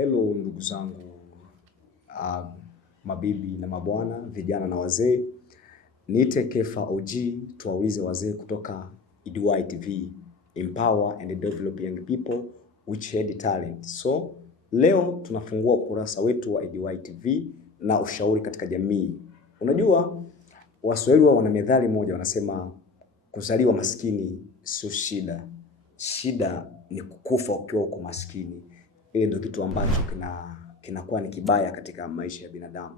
Hello ndugu zangu, uh, mabibi na mabwana, vijana na wazee. Niite Kefa OG, tuwaulize wazee kutoka EDY TV, Empower and Develop Young People which had talent. So leo tunafungua ukurasa wetu wa EDY TV na ushauri katika jamii. Unajua Waswahili wana methali moja, wanasema kuzaliwa maskini sio shida, shida ni kukufa ukiwa uko maskini. Ile ndio kitu ambacho kinakuwa ni kibaya katika maisha ya binadamu.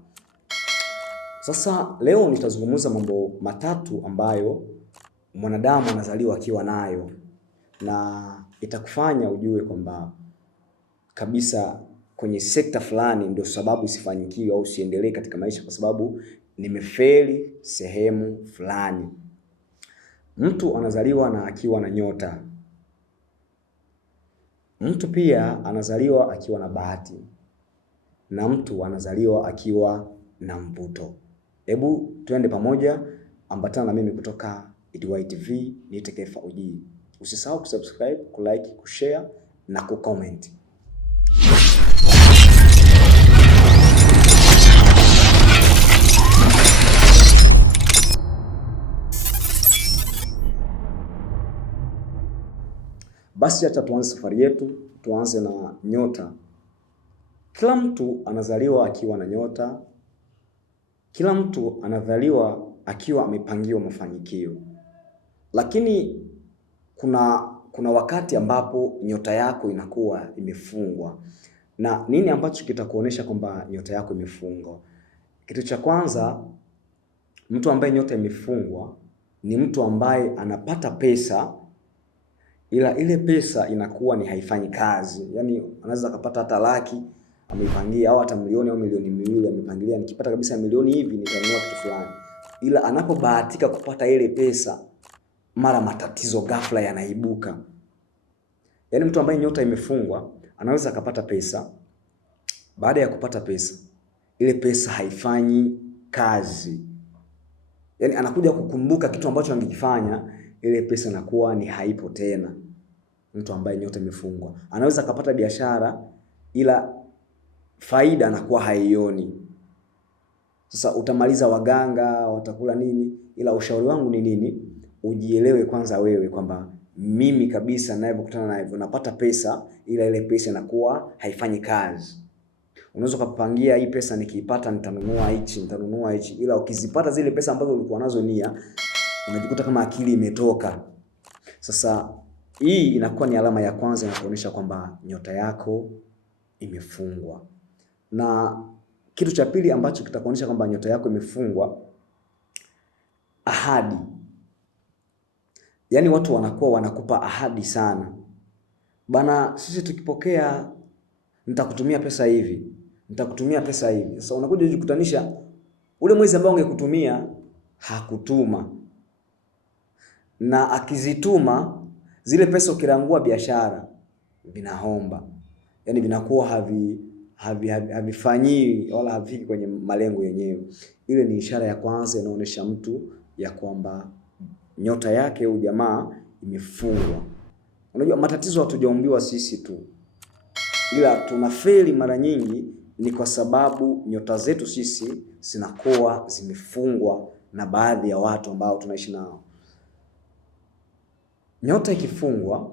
Sasa leo nitazungumza mambo matatu ambayo mwanadamu anazaliwa akiwa nayo, na itakufanya ujue kwamba kabisa kwenye sekta fulani ndio sababu usifanikiwe au usiendelee katika maisha, kwa sababu nimefeli sehemu fulani. Mtu anazaliwa na akiwa na nyota. Mtu pia anazaliwa akiwa na bahati, na mtu anazaliwa akiwa na mvuto. Hebu twende pamoja, ambatana na mimi kutoka EDY TV, niite Kefa OG. Usisahau kusubscribe, kulike, kushare na kucomment. Basi acha tuanze safari yetu. Tuanze na nyota. Kila mtu anazaliwa akiwa na nyota. Kila mtu anazaliwa akiwa amepangiwa mafanikio. Lakini kuna wakati ambapo nyota yako inakuwa imefungwa. Na nini ambacho kitakuonesha kwamba nyota yako imefungwa? Kitu cha kwanza, mtu ambaye nyota imefungwa ni mtu ambaye anapata pesa, ila ile pesa inakuwa ni haifanyi kazi. Yaani anaweza akapata hata laki ameipangia, au hata milioni au milioni miwili amepangilia, nikipata kabisa milioni hivi nitanunua kitu fulani. Ila anapobahatika kupata ile pesa, mara matatizo ghafla yanaibuka. Yaani mtu ambaye nyota imefungwa anaweza akapata pesa, baada ya kupata pesa ile pesa haifanyi kazi. Yaani anakuja kukumbuka kitu ambacho angekifanya, ile pesa inakuwa ni haipo tena. Mtu ambaye nyota imefungwa anaweza akapata biashara, ila faida anakuwa haioni. Sasa utamaliza waganga, watakula nini? Ila ushauri wangu ni nini? Ujielewe kwanza wewe kwamba mimi kabisa ninapokutana na hivyo napata pesa, ila ile pesa inakuwa haifanyi kazi. Unaweza kupangia hii pesa nikiipata nitanunua hichi, nitanunua hichi, ila ukizipata zile pesa ambazo ulikuwa nazo nia, unajikuta kama akili imetoka. Sasa hii inakuwa ni alama ya kwanza ya kuonyesha kwamba nyota yako imefungwa. Na kitu cha pili ambacho kitakuonyesha kwamba nyota yako imefungwa, ahadi. Yaani watu wanakupa ahadi sana. Bana, sisi tukipokea nitakutumia pesa hivi, nitakutumia pesa hivi. Sasa unakuja kujikutanisha ule mwezi ambao ungekutumia hakutuma. Na akizituma zile pesa ukirangua biashara vinahomba. Yaani vinakuwa havifanyii wala havifiki kwenye malengo yenyewe. Ile ni ishara ya kwanza inaonyesha mtu ya kwamba nyota yake huyu jamaa imefungwa. Unajua matatizo hatujaumbiwa sisi tu, ila tunafeli mara nyingi ni kwa sababu nyota zetu sisi zinakuwa zimefungwa na baadhi ya watu ambao tunaishi nao. Nyota ikifungwa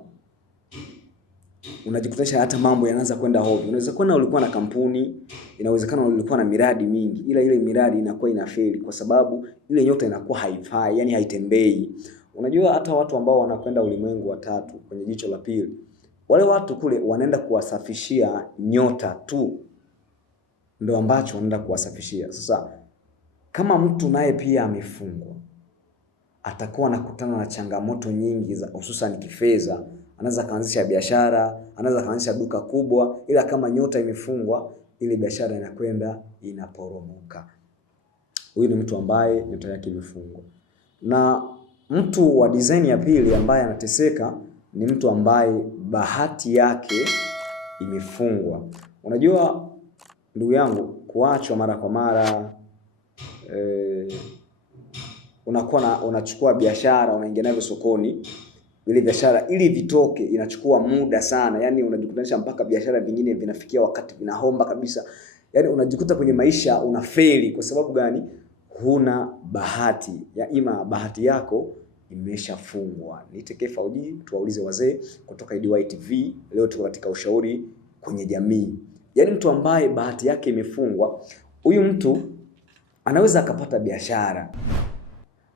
unajikutasha hata mambo yanaanza kwenda hovyo. Unaweza kuwa ulikuwa na kampuni, inawezekana ulikuwa na miradi mingi, ila ile miradi inakuwa inafeli kwa sababu ile nyota inakuwa haifai, yani haitembei. Unajua hata watu ambao wanakwenda ulimwengu wa tatu kwenye jicho la pili, wale watu kule wanaenda kuwasafishia nyota tu, ndio ambacho wanaenda kuwasafishia. Sasa kama mtu naye pia amefungwa, atakuwa anakutana na changamoto nyingi za hususan kifedha. Anaweza kaanzisha biashara, anaweza kaanzisha duka kubwa, ila kama nyota imefungwa, ile biashara inakwenda inaporomoka. Huyu ni mtu ambaye nyota yake imefungwa. Na mtu wa design ya pili ambaye anateseka ni mtu ambaye bahati yake imefungwa. Unajua ndugu yangu, kuachwa mara kwa mara, unachukua biashara unaingia nayo sokoni, vile biashara ili vitoke inachukua muda sana. Yani unajikutanisha mpaka biashara vingine vinafikia wakati vinahomba kabisa. Yani unajikuta kwenye maisha unafeli. Kwa sababu gani? Huna bahati. Ya ima bahati yako imeshafungwa. Niite Kefauji, tuwaulize wazee kutoka EDY TV. Leo tuko katika ushauri kwenye jamii. Yani mtu ambaye bahati yake imefungwa, huyu mtu anaweza akapata biashara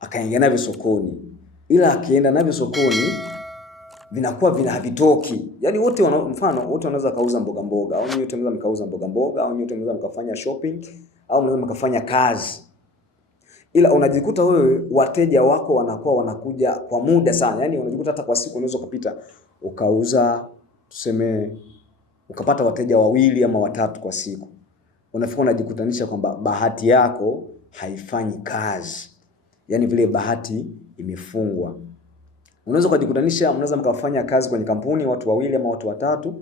akaingia navyo sokoni, ila akienda navyo sokoni vinakuwa havitoki. Yani wote mfano wote wanaweza kauza mboga mboga, au nyote mnaweza mkauza mboga mboga, au nyote mnaweza mkafanya shopping, au mnaweza mkafanya kazi, ila unajikuta wewe wateja wako wanakuja kwa muda sana. Yani unajikuta hata kwa siku unaweza kupita ukauza tuseme ukapata wateja 2 ama 3 kwa siku. Unafika unajikutanisha kwamba bahati yako haifanyi kazi. Yani vile bahati imefungwa. Unaweza kujikutanisha mnaweza mkafanya kazi kwenye kampuni watu 2 ama watu 3.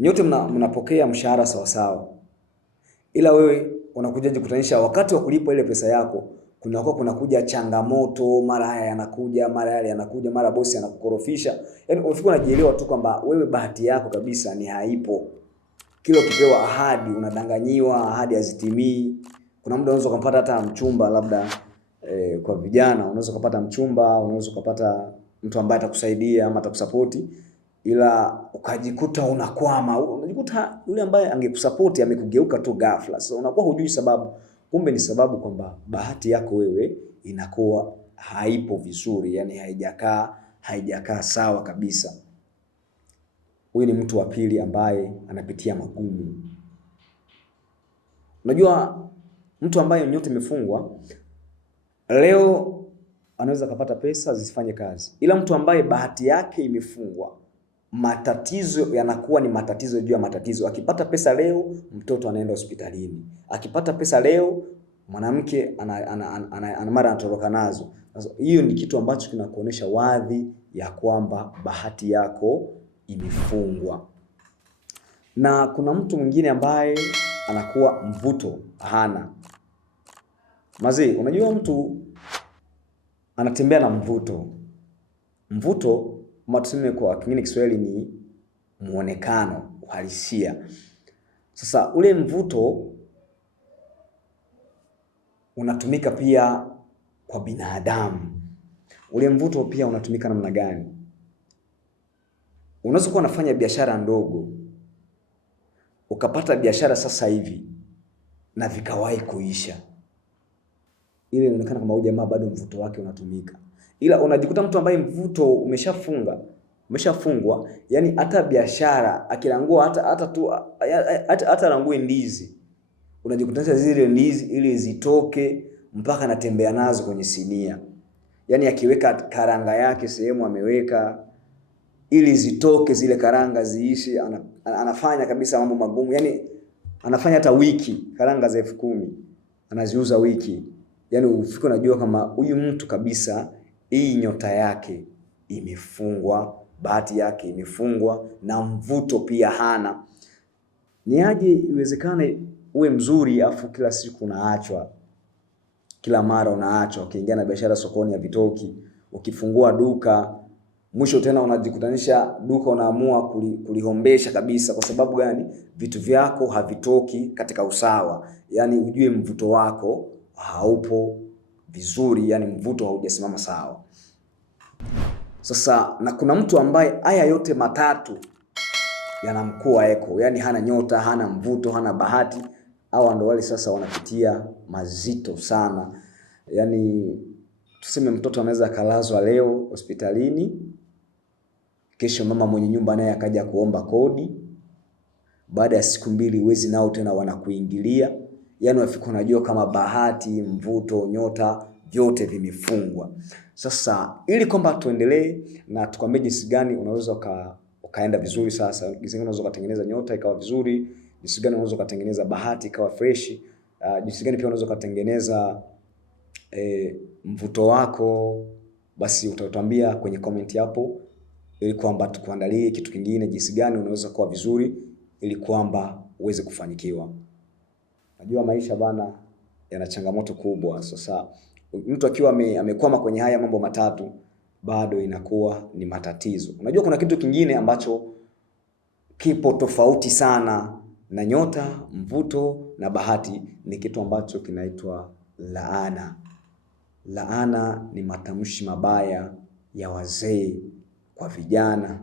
Nyote mnapokea mshahara sawa sawa. Ila wewe unakuja kujikutanisha wakati wa kulipa ile pesa yako kunakuja changamoto, mara haya yanakuja, mara yale yanakuja, mara bosi anakukorofisha. Yani unafika unajielewa tu kwamba wewe bahati yako kabisa ni haipo. Kila ukipewa ahadi unadanganyiwa, ahadi hazitimii. Kuna muda unaweza kupata hata mchumba labda kwa vijana unaweza kupata mchumba, unaweza kupata mtu ambaye atakusaidia ama atakusupport, ila ukajikuta unakwama. Unajikuta yule ambaye angekusupport amekugeuka tu ghafla. So unakuwa hujui sababu. Kumbe ni sababu kwamba bahati yako wewe inakuwa haipo vizuri, yani haijakaa sawa kabisa. Huyu ni mtu wa pili ambaye anapitia magumu. Unajua mtu ambaye nyota imefungwa leo anaweza kupata pesa zisifanye kazi. Ila mtu ambaye bahati yake imefungwa, matatizo yanakuwa ni matatizo juu ya matatizo. Akipata pesa leo, mtoto anaenda hospitalini. Akipata pesa leo, mwanamke ana mara anatoroka nazo. Hiyo ni kitu ambacho kinakuonesha wazi ya kwamba bahati yako imefungwa. Na kuna mtu mwingine ambaye anakuwa mvuto hana. Mazi, unajua mtu anatembea na mvuto. Mvuto tuseme kwa kingine Kiswahili ni muonekano, uhalisia. Sasa ule mvuto unatumika pia kwa binadamu. Ule mvuto pia unatumika namna gani? Unaweza kuwa unafanya biashara ndogo, ukapata biashara sasa hivi na vikawahi kuisha. Ile inaonekana kama huyu jamaa bado mvuto wake unatumika. Ila unajikuta mtu ambaye mvuto umeshafungwa, yani hata biashara akilangua hata rangue ndizi. Unajikuta zile ndizi ili zitoke mpaka anatembea nazo kwenye sinia. Yani akiweka karanga yake sehemu ameweka ili zitoke zile karanga ziishi, anafanya kabisa mambo magumu. Yani anafanya hata wiki karanga za 10,000 anaziuza wiki. Yani ufike unajua kama huyu mtu kabisa hii nyota yake imefungwa, bahati yake imefungwa na mvuto pia hana. Ni aje iwezekane uwe mzuri afu kila siku unaachwa? Kila mara unaachwa, ukiingia na biashara sokoni ya vitoki, ukifungua duka mwisho tena unajikutanisha duka unaamua kulihombesha kabisa. Kwa sababu gani? Vitu vyako havitoki katika usawa. Yani ujue mvuto wako haupo vizuri, yani mvuto haujasimama sawa. Sasa na kuna mtu ambaye haya yote matatu yanamkua eko, yani hana nyota, hana mvuto, hana bahati. Hao ndio wale sasa wanapitia mazito sana. Yani tuseme mtoto anaweza kalazwa leo hospitalini, kesho mama mwenye nyumba naye akaja kuomba kodi, baada ya siku 2 wezi nao tena wanakuingilia. Yani wafika unajua kama bahati, mvuto, nyota vyote vimefungwa. Sasa ili kwamba tuendelee na tukwambie jinsi gani unaweza ukaenda vizuri, sasa jinsi gani unaweza kutengeneza nyota ikawa vizuri, jinsi gani unaweza kutengeneza bahati ikawa fresh, jinsi gani pia unaweza kutengeneza mvuto wako, basi utatuambia kwenye comment hapo ili kwamba tukuandalie kitu kingine jinsi gani unaweza kuwa vizuri ili kwamba uweze kufanikiwa. Najua maisha bana yana changamoto kubwa. Sasa mtu akiwa amekwama kwenye haya mambo matatu bado inakuwa ni matatizo. Unajua kuna kitu kingine ambacho kipo tofauti sana na nyota, mvuto na bahati, ni kitu ambacho kinaitwa laana. Laana ni matamshi mabaya ya wazee kwa vijana.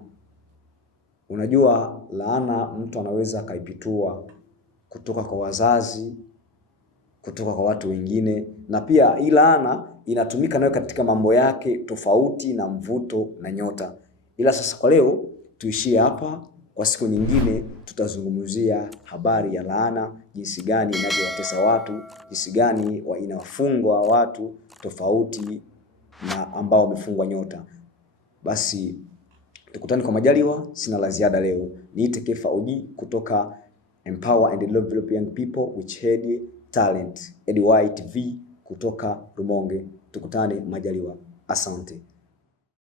Unajua laana mtu anaweza akaipitua kutoka kwa wazazi, kutoka kwa watu wengine, na pia hii laana inatumika nayo katika mambo yake tofauti na mvuto na nyota. Ila sasa kwa leo tuishie hapa. Kwa siku nyingine tutazungumzia habari ya laana, jinsi gani inavyowatesa watu, jinsi gani inawafungwa watu tofauti na ambao wamefungwa nyota. Basi tukutane kwa majaliwa, sina la ziada leo. Niite Kefa OG kutoka Empower and Develop Young People which Head Talent, EDY TV kutoka Rumonge. Tukutane majaliwa. Asante.